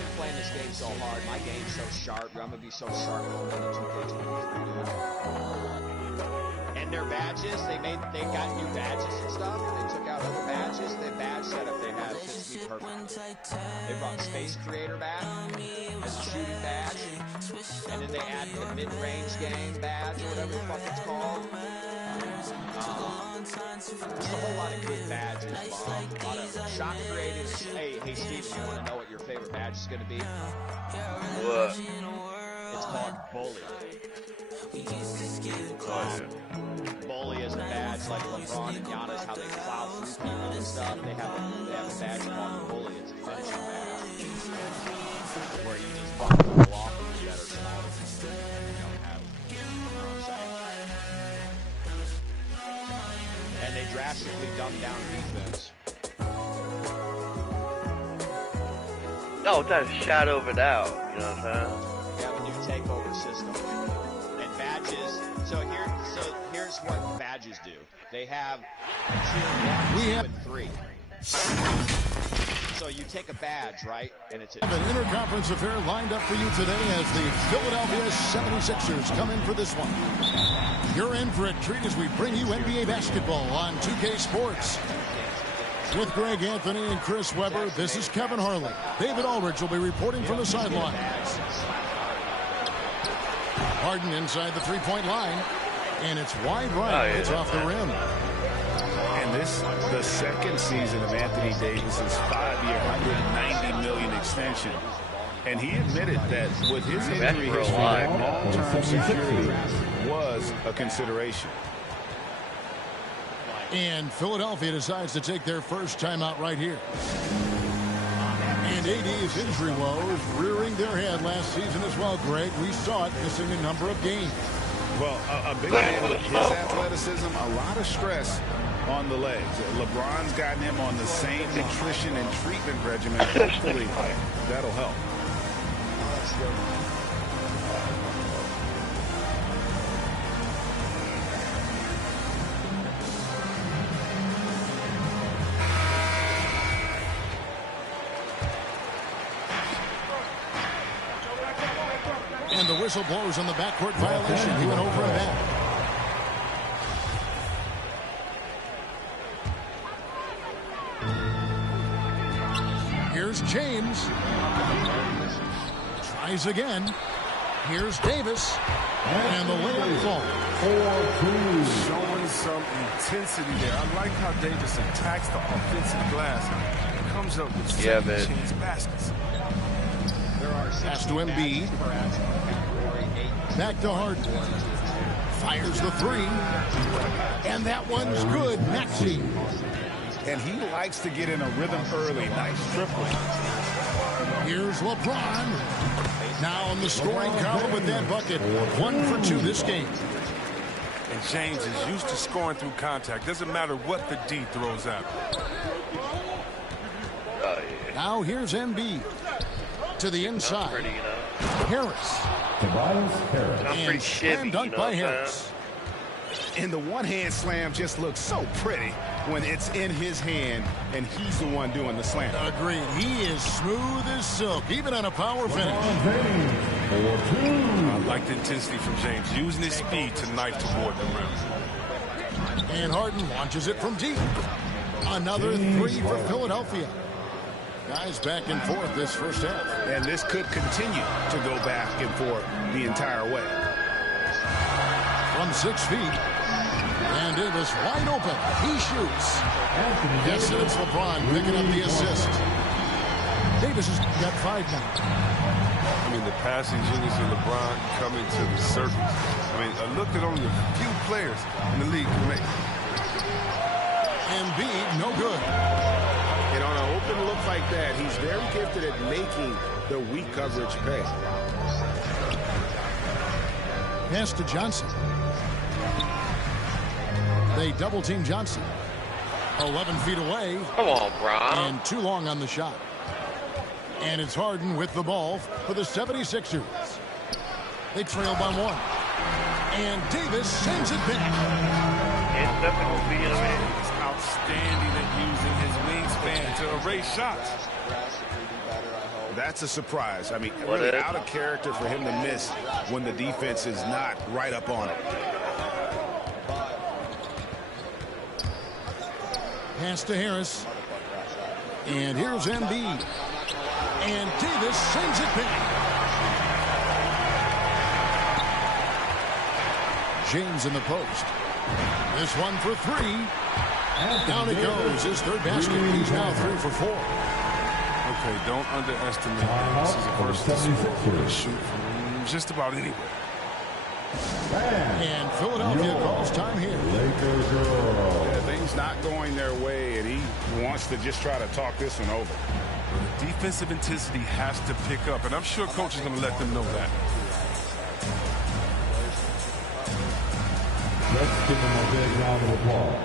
been playing this game so hard. My game's so sharp. I'm gonna be so sharp going into 2K23. And their badges, they got new badges and stuff. They took out other badges. The badge setup they have fits me perfectly. They brought Space Creator back as a shooting badge, and then they added the mid-range game badge, or whatever the fuck it's called. There's a whole lot of good badges, a lot of shot creators. Hey, Steve, you want to know what your favorite badge is going to be? What? It's called Bully. Bully is a badge like LeBron and Giannis, how they plow through people and stuff. They have a badge called Bully. It's a finishing badge, where you just fuck people off and do better smaller than you don't have. You know what I'm saying? And they drastically dumbed down defense. No, without a shadow of a doubt. You know what I'm saying? They have a new takeover system. And badges, so here's what badges do. They have tier 1, 2, and 3. So you take a badge, right? And it's an interconference affair lined up for you today as the Philadelphia 76ers come in for this one. You're in for a treat as we bring you NBA basketball on 2K Sports. With Greg Anthony and Chris Webber, this is Kevin Harlan. David Aldridge will be reporting from the sideline. Harden inside the three-point line, and it's wide right. It's off the rim. And this, the second season of Anthony Davis's 5-year, $190 million extension. And he admitted that with his injury history, that long-term security was a consideration. And Philadelphia decides to take their first timeout right here. And AD's injury woes rearing their head last season as well, Greg. We saw it missing a number of games. Well, a big man with his athleticism, a lot of stress on the legs. LeBron's gotten him on the same nutrition and treatment regimen. Hopefully, that'll help. And the whistle blows on the backcourt violation. He went over and back. Here's James. Tries again. Here's Davis. And the layup falls. Showing some intensity there. I like how Davis attacks the offensive glass. Comes up with chance baskets. Pass to Embiid. Back to Harden. Fires the three. And that one's good. Maxey. And he likes to get in a rhythm early. Nice tripling. Here's LeBron. Now on the scoring column with that bucket. 1 for 2 this game. And James is used to scoring through contact. Doesn't matter what the D throws at him. Now here's Embiid. To the inside. Pretty, you know. Harris. And slam dunk by Harris. And the one-hand slam just looks so pretty when it's in his hand and he's the one doing the slam. Agreed. He is smooth as silk, even on a power finish. I like the intensity from James, using his speed to knife toward the rim. And Harden launches it from deep. Another 3 for Philadelphia. Guys back and forth this first half. And this could continue to go back and forth the entire way. From 6 feet. And Davis wide open. He shoots. Yes, it's LeBron picking up the assist. Davis has got 5 now. I mean, the passing genius of LeBron coming to the surface. I mean, a look that only a few players in the league can make. Embiid, no good. And on an open look like that, he's very gifted at making the weak coverage pay. Pass to Johnson. They double team Johnson. 11 feet away. Come on, Bron. And too long on the shot. And it's Harden with the ball for the 76ers. They trail by 1. And Davis sends it back. It's definitely going to be, He's outstanding at using his wingspan to erase shots. That's a surprise. I mean, really out of character for him to miss when the defense is not right up on it. Pass to Harris. And here's Embiid. And Davis sends it back. James in the post. This one for three. Down it goes. His third basket. He's now 3 for 4. Okay, don't underestimate him. This is a versatile scorer. Shoot from just about anywhere. And Philadelphia calls time here. Yeah, things not going their way, and he wants to just try to talk this one over. The defensive intensity has to pick up, and I'm sure coach is going to let them know that. Let's give them a big round of applause.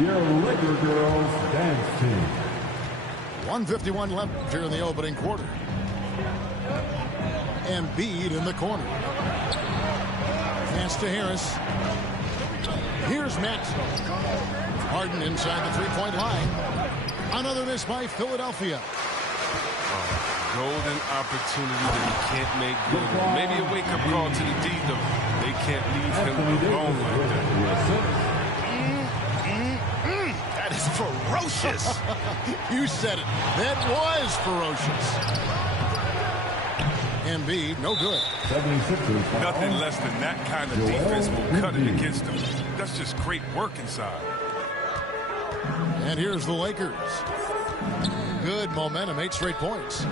Your Laker Girls Dance Team. 1:51 left here in the opening quarter. Embiid in the corner. Pass to Harris. Here's Matt. Harden inside the three-point line. Another miss by Philadelphia. Golden opportunity that he can't make good. Maybe a wake-up call to the D, though. They can't leave him alone like that. That is ferocious. You said it. That was ferocious. Embiid, no good. 76ers. Nothing less than that kind of defense will cut it against them. That's just great work inside. And here's the Lakers. Good momentum, 8 straight points.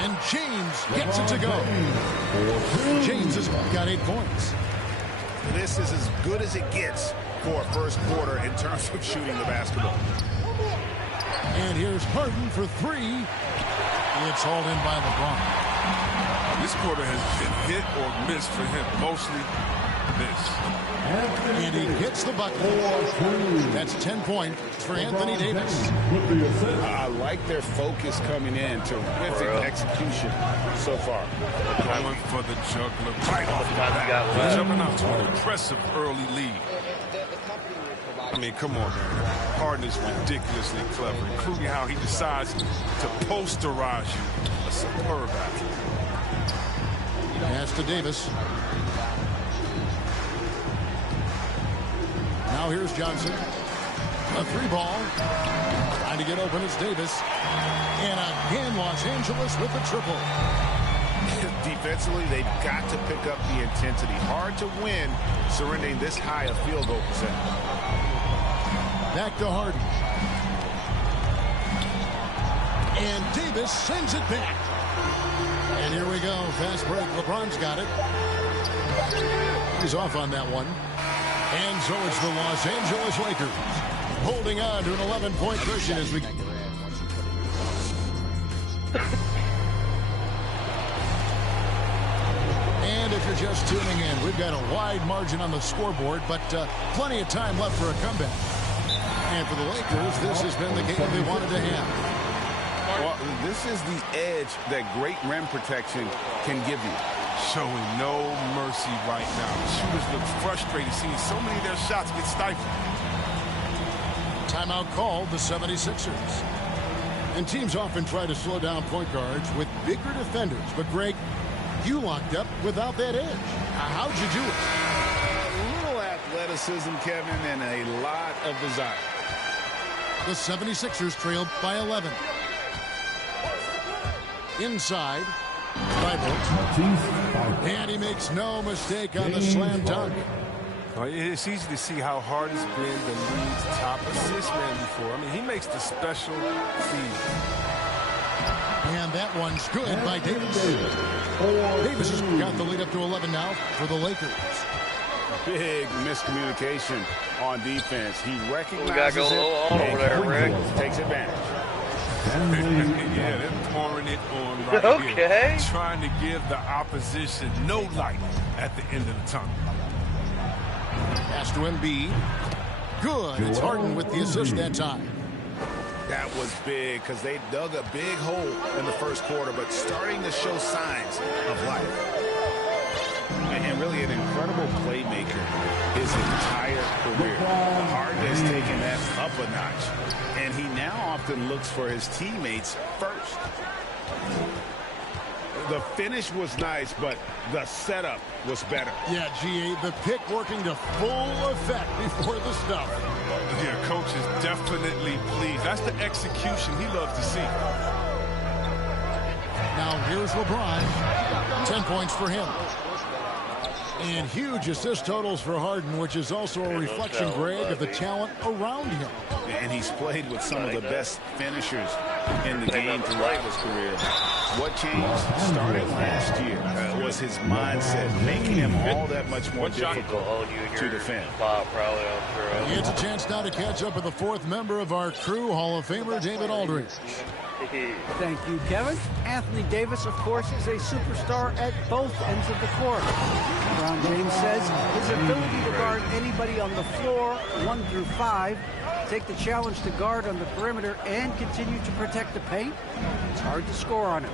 And James gets it to go. James has got 8 points. This is as good as it gets for a first quarter in terms of shooting the basketball. And here's Harden for 3. It's hauled in by LeBron. This quarter has been hit or miss for him. Mostly miss. And he hits the bucket. That's 10 points for Anthony Davis. I like their focus coming in. Terrific execution so far. Going for the juggler right off the bat. Jumping out to an impressive early lead. I mean, come on, man. Harden is ridiculously clever, including how he decides to posterize you. A superb athlete. Pass to Davis. Now here's Johnson. A 3-ball. Trying to get open is Davis. And again, Los Angeles with the triple. Defensively, they've got to pick up the intensity. Hard to win surrendering this high a field goal percentage. Back to Harden. And Davis sends it back. And here we go. Fast break. LeBron's got it. He's off on that one. And so it's the Los Angeles Lakers holding on to an 11-point cushion as we... And if you're just tuning in, we've got a wide margin on the scoreboard, but plenty of time left for a comeback. And for the Lakers, this has been the game they wanted to have. Well, this is the edge that great rim protection can give you. Showing no mercy right now. The shooters look frustrated seeing so many of their shots get stifled. Timeout called the 76ers. And teams often try to slow down point guards with bigger defenders. But, Greg, you locked up without that edge. How'd you do it? A little athleticism, Kevin, and a lot of desire. The 76ers trailed by 11. Inside. And he makes no mistake on the slam dunk. It's easy to see how hard it's been the league's top assist man before. I mean, he makes the special feed. And that one's good by Davis. Davis has got the lead up to 11 now for the Lakers. Big miscommunication on defense. He recognizes we gotta go a little on over there, Rick. Takes advantage. Yeah, they're pouring it on right here. Trying to give the opposition no light at the end of the tunnel. Pass to Embiid. Good. It's Harden with the assist that time. That was big because they dug a big hole in the first quarter, but starting to show signs of life. And and really an incredible playmaker his entire career. Harden has taken that up a notch, and he now often looks for his teammates first. The finish was nice, but the setup was better. Yeah, GA, the pick working to full effect before the stuff. Yeah, coach is definitely pleased. That's the execution he loves to see. Now here's LeBron. 10 points for him. And huge assist totals for Harden, which is also a reflection, Greg, of the talent around him. And he's played with some of the best finishers in the game throughout his career. What changed starting last year was his mindset, making him all that much more difficult to defend. It's a chance now to catch up with the fourth member of our crew, Hall of Famer David Aldridge. Thank you, Kevin. Anthony Davis, of course, is a superstar at both ends of the court. LeBron James says his ability to guard anybody on the floor, 1 through 5, take the challenge to guard on the perimeter, and continue to protect the paint, it's hard to score on him.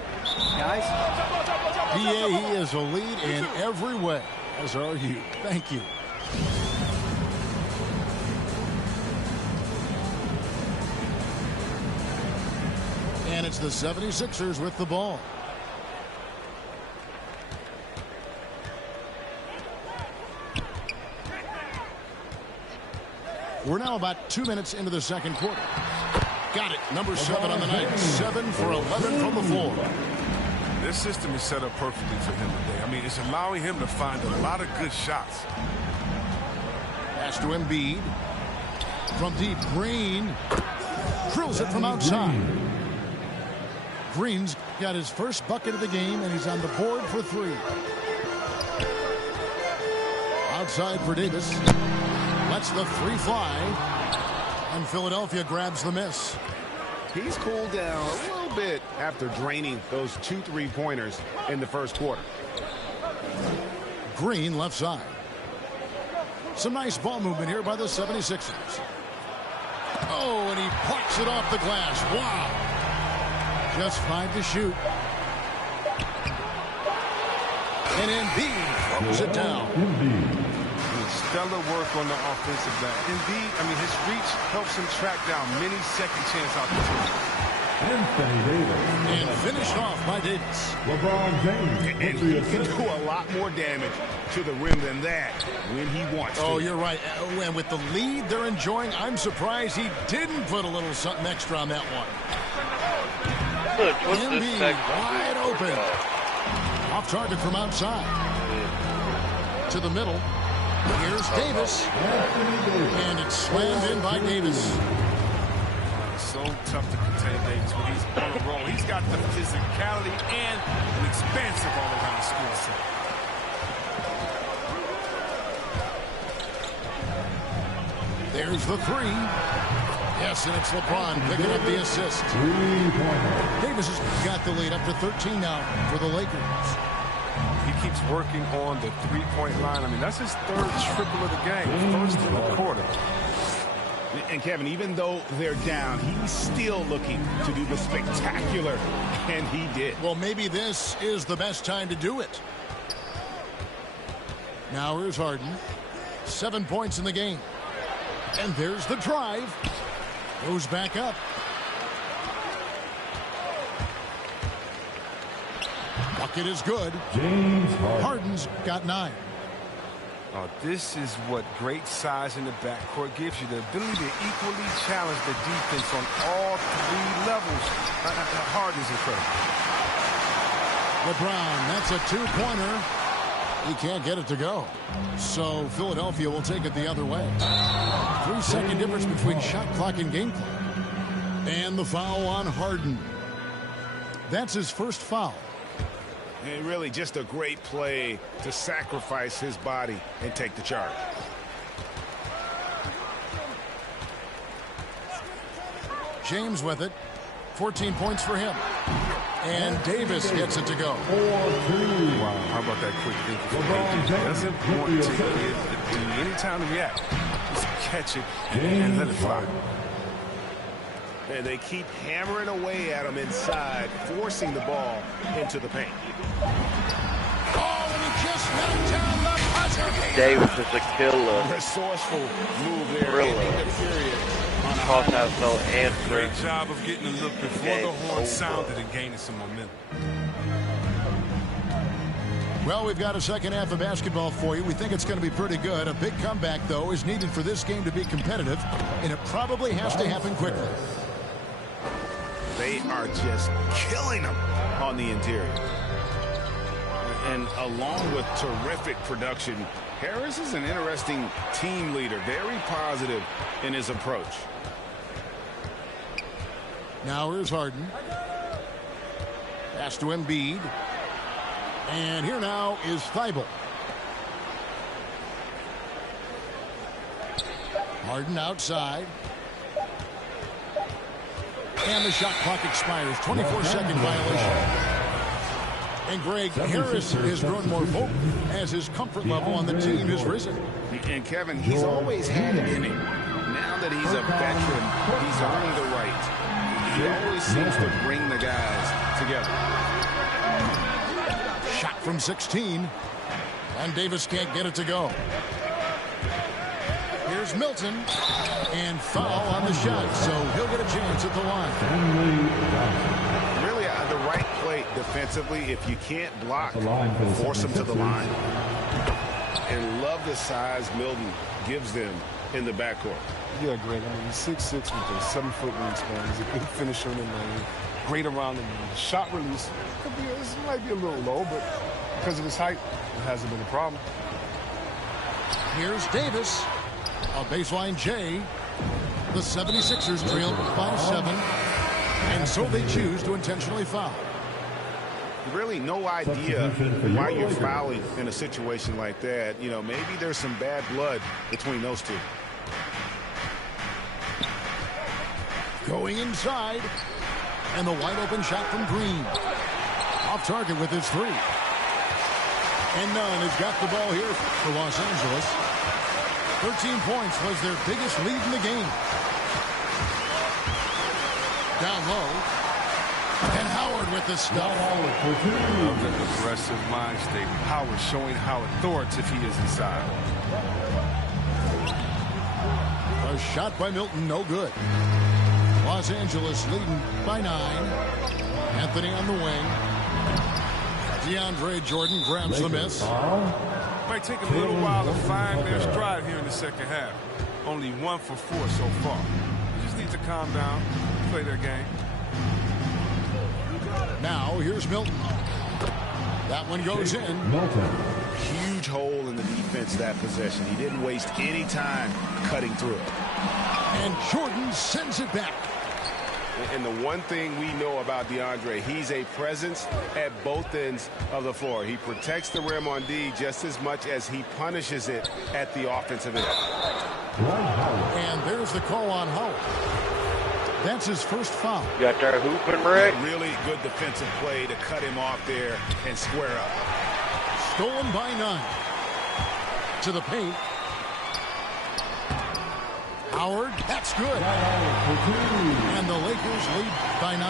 Guys? PA, he is a lead in every way, as are you. Thank you. And it's the 76ers with the ball. We're now about 2 minutes into the second quarter. Got it. Number 7 on the night. 7 for 11 from the floor. This system is set up perfectly for him today. I mean, it's allowing him to find a lot of good shots. Pass to Embiid. From deep, Green drills it from outside. Green's got his first bucket of the game, and he's on the board for 3. Outside for Davis. Lets the 3 fly. And Philadelphia grabs the miss. He's cooled down a little bit after draining those 2 3-pointers in the first quarter. Green left side. Some nice ball movement here by the 76ers. Oh, and he plucks it off the glass. Wow. Just 5 to shoot. And Embiid throws it down. Stellar work on the offensive back. Embiid, I mean, his reach helps him track down many second chance opportunities. Anthony Davis. And finished off by Davis. LeBron James. And he can do a lot more damage to the rim than that when he wants to. Oh, you're right. And with the lead they're enjoying, I'm surprised he didn't put a little something extra on that one. Embiid wide open. Off target from outside. To the middle. Here's Davis. And it's slammed in by Davis. So tough to contain Davis when he's on a roll. He's got the physicality and an expansive all-around skill set. There's the 3. Yes, and it's LeBron picking up the assist. Davis has got the lead up to 13 now for the Lakers. He keeps working on the 3-point line. I mean, that's his 3rd triple of the game. First in the quarter. And Kevin, even though they're down, he's still looking to do the spectacular, and he did. Well, maybe this is the best time to do it. Now here's Harden. 7 points in the game. And there's the drive. Goes back up. Bucket is good. James Harden's got 9. This is what great size in the backcourt gives you, the ability to equally challenge the defense on all 3 levels. Harden's incredible. LeBron, that's a 2-pointer. He can't get it to go. So Philadelphia will take it the other way. 3-second difference between shot clock and game clock. And the foul on Harden. That's his first foul. And really just a great play to sacrifice his body and take the charge. James with it. 14 points for him. And Davis gets it to go. 4-2. Wow, how about that quick thinking? That's important to get the D. Anytime to react, just catch it and let it fly. And they keep hammering away at him inside, forcing the ball into the paint. Oh, and he just knocked down the buzzer beater. Davis is a killer. Resourceful move there. Thriller. Ending the period on a Cross high has no answer. Great job of getting a look before Game the horn over. sounded and gaining some momentum. Well, we've got a second half of basketball for you. We think it's going to be pretty good. A big comeback, though, is needed for this game to be competitive, and it probably has to happen quickly. They are just killing them on the interior. And along with terrific production, Harris is an interesting team leader, very positive in his approach. Now here's Harden. Pass to Embiid. And here now is Thibault. Harden outside. And the shot clock expires. 24-second violation. And Greg, Harris has grown more vocal as his comfort level on the team has risen. And Kevin, he's always had it in him. Now that he's a veteran, he's earning the right. He always seems to bring the guys together. Shot from 16. And Davis can't get it to go. Here's Milton. And foul on the shot, so he'll get a chance at the line. Really, the right play defensively. If you can't block, force them to the line. And love the size Milton gives them in the backcourt. Yeah, Greg. I mean, he's 6'6" with a 7-foot wingspan. He's a good finisher in the lane. Great around the lane. Shot release. This might be a little low, but because of his height, it hasn't been a problem. Here's Davis. A baseline J. The 76ers trail by 7. And so they choose to intentionally foul. Really no idea why you're fouling in a situation like that. You know, maybe there's some bad blood between those two. Going inside. And the wide open shot from Green. Off target with his 3. And Nunn has got the ball here for Los Angeles. 13 points was their biggest lead in the game. Down low. And Howard with the stuff. Love that aggressive mind state. Howard showing how authoritative he is inside. A shot by Milton, no good. Los Angeles leading by 9. Anthony on the wing. DeAndre Jordan grabs the miss. Might take a little while to find their stride here in the second half. Only 1 for 4 so far. They just need to calm down, play their game. Now here's Milton. That one goes in. Huge hole in the defense that possession. He didn't waste any time cutting through it. And Jordan sends it back. And the one thing we know about DeAndre, he's a presence at both ends of the floor. He protects the rim on D just as much as he punishes it at the offensive end. And there's the call on Howard. That's his first foul. You got there hooping, Rick? Really good defensive play to cut him off there and square up. Stolen by Nunn. To the paint. Howard, that's good. And the Lakers lead by 9.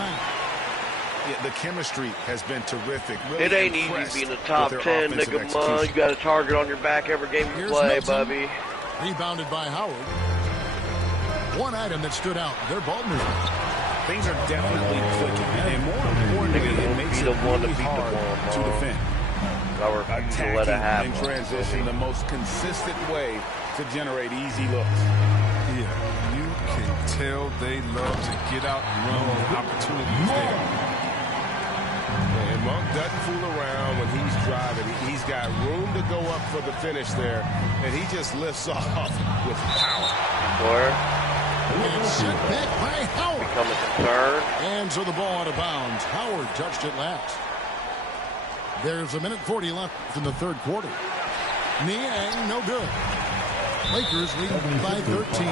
Yeah, the chemistry has been terrific. Really It ain't easy being a top 10, nigga. You got a target on your back every game you play, Bubby. Rebounded by Howard. One item that stood out, their ball movement. Things are definitely clicking. And more importantly, it makes it really hard to defend. Attacking and transition, the most consistent way to generate easy looks. Yeah, you can tell they love to get out and run when the opportunities there. And Monk doesn't fool around when he's driving. He's got room to go up for the finish there, and he just lifts off with power. And sent back by Howard. Become a concern. And so the ball out of bounds. Howard touched it last. There's 1:40 left in the third quarter. Niang, no good. Lakers lead by 13.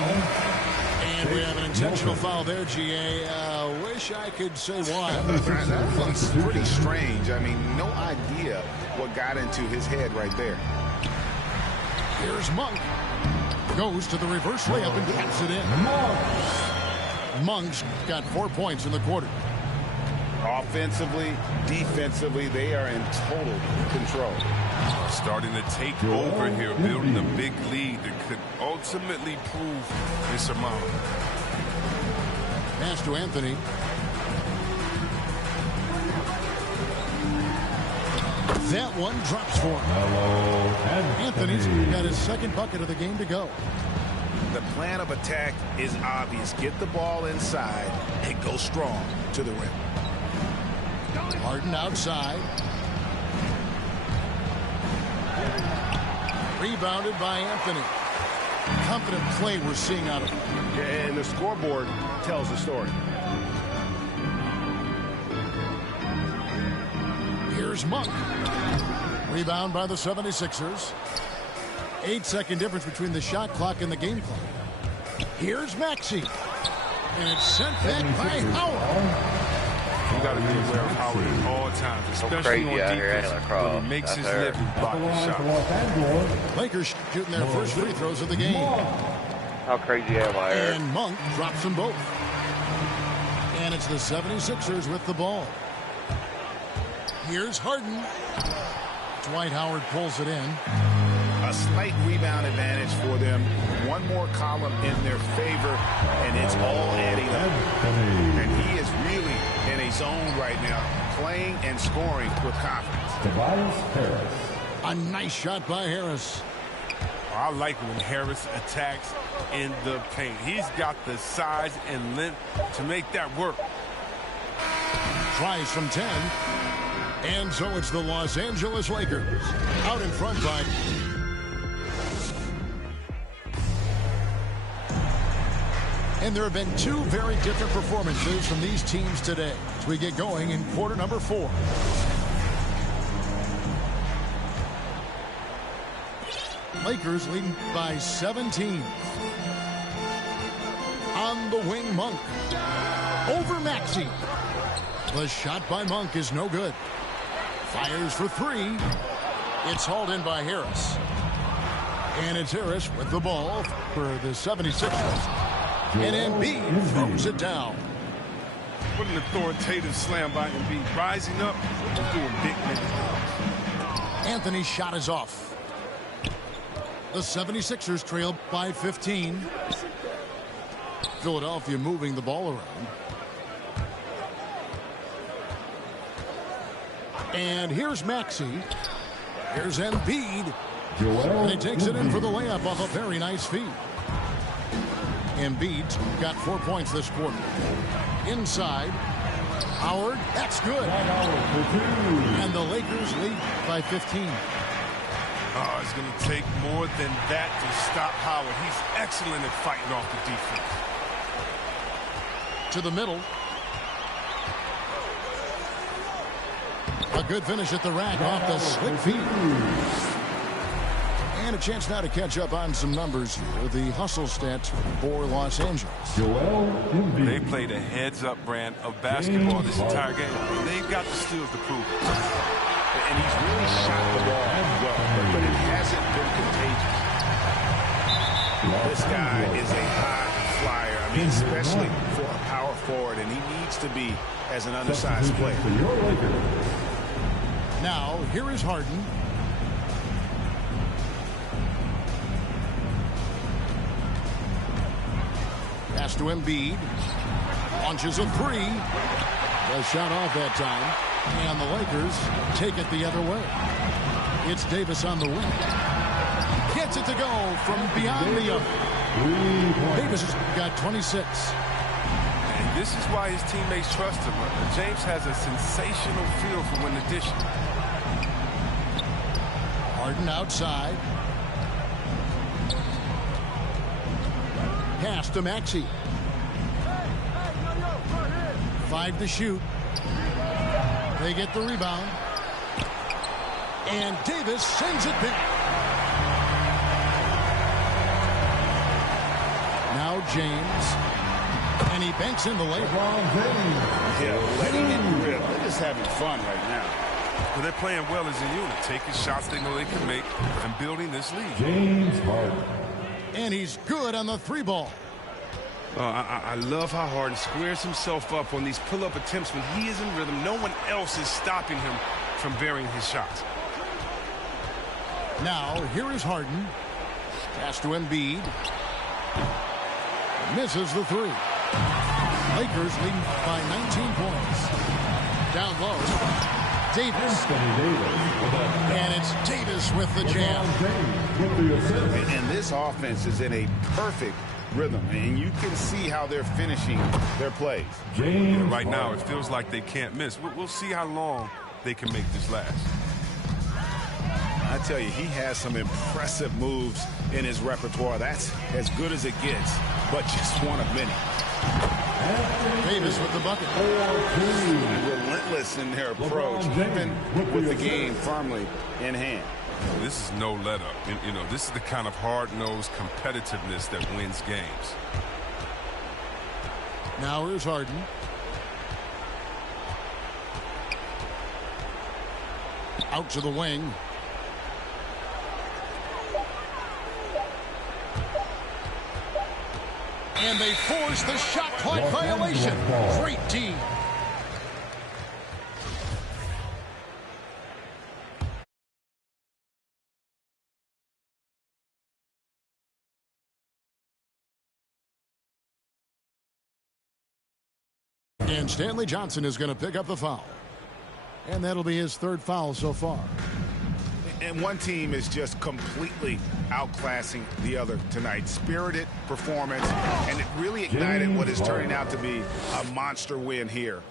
And we have an intentional foul there, GA. Wish I could say why. That's pretty strange. I mean, no idea what got into his head right there. Here's Monk. Goes to the reverse layup and taps it in. Monk's got 4 points in the quarter. Offensively, defensively, they are in total control. Starting to take over here, building a big lead that could ultimately prove insurmountable. Pass to Anthony. That one drops for him. Anthony's got his second bucket of the game to go. The plan of attack is obvious. Get the ball inside and go strong to the rim. Harden outside. Rebounded by Anthony. Confident play we're seeing out of him. Yeah, and the scoreboard tells the story. Here's Monk. Rebound by the 76ers. 8-second difference between the shot clock and the game clock. Here's Maxey. And it's sent back by Howard. You got to be aware of Howard at all times, especially on defense when he makes his living blocking shots. Lakers shooting their first free throws of the game. How crazy am I? And Monk drops them both. And it's the 76ers with the ball. Here's Harden. Dwight Howard pulls it in. A slight rebound advantage for them. One more column in their favor, and it's all adding up. And he is really in a zone right now, playing and scoring with confidence. Tobias Harris. A nice shot by Harris. I like when Harris attacks in the paint. He's got the size and length to make that work. Tries from 10. And so it's the Los Angeles Lakers out in front by... And there have been two very different performances from these teams today as we get going in quarter number 4. Lakers leading by 17. On the wing, Monk. Over Maxey. The shot by Monk is no good. Fires for 3. It's hauled in by Harris. And it's Harris with the ball for the 76ers. And Embiid throws it down. What an authoritative slam by Embiid. Rising up, doing big things. Anthony's shot is off. The 76ers trail by 15. Philadelphia moving the ball around. And here's Maxey. Here's Embiid. And he takes it in for the layup off a very nice feed. Embiid's got 4 points this quarter. Inside. Howard. That's good. And the Lakers lead by 15. Oh, it's going to take more than that to stop Howard. He's excellent at fighting off the defense. To the middle. A good finish at the rack off the slick feed. And a chance now to catch up on some numbers here. The hustle stats for Los Angeles. They played a heads-up brand of basketball this entire game. They've got the skills to prove it. And he's really shot the ball well, but it hasn't been contagious. This guy is a high flyer. I mean, especially for a power forward, and he needs to be as an undersized player. Now, here is Harden. Pass to Embiid. Launches a 3. The shot off that time. And the Lakers take it the other way. It's Davis on the wing. Gets it to go from beyond the arc. Davis has got 26. And this is why his teammates trust him. James has a sensational feel for when to dish it. Harden outside. Pass to Maxey. 5 to shoot. They get the rebound. And Davis sends it back. Now James. And he banks in the layup. Yeah, letting it rip. They're just having fun right now. Well, they're playing well as a unit, taking shots they know they can make and building this lead. James Harden. And he's good on the 3-ball. I love how Harden squares himself up on these pull-up attempts when he is in rhythm. No one else is stopping him from burying his shots. Now, here is Harden. Pass to Embiid. Misses the three. Lakers leading by 19 points. Down low. Davis. And it's Davis with the jam. And this offense is in a perfect rhythm, and you can see how they're finishing their plays. Right now, it feels like they can't miss. We'll see how long they can make this last. I tell you, he has some impressive moves in his repertoire. That's as good as it gets, but just one of many. Davis with the bucket. Relentless in their approach, even with the game firmly in hand. This is no let-up. You know, this is the kind of hard-nosed competitiveness that wins games. Now here's Harden. Out to the wing. And they force the shot clock violation. Great D. And Stanley Johnson is going to pick up the foul. And that'll be his third foul so far. And one team is just completely outclassing the other tonight. Spirited performance, and it really ignited what is turning out to be a monster win here.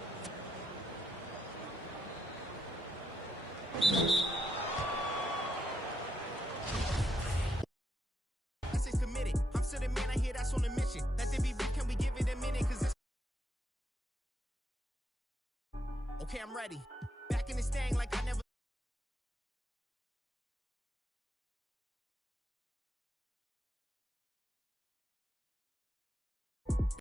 Okay, I'm ready. Back in this thing like I never